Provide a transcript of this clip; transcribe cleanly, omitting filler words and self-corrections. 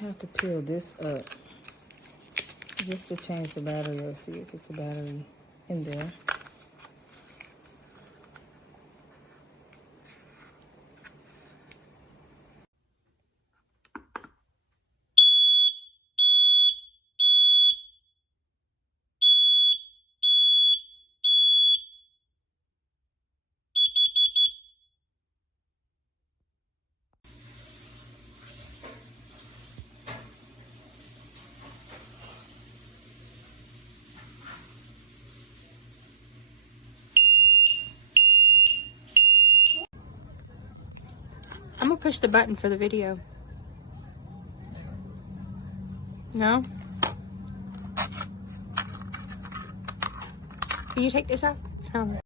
have to peel this up just to change the battery or see if it's a battery in there. I'm gonna push the button for the video. No? Can you take this out? Oh.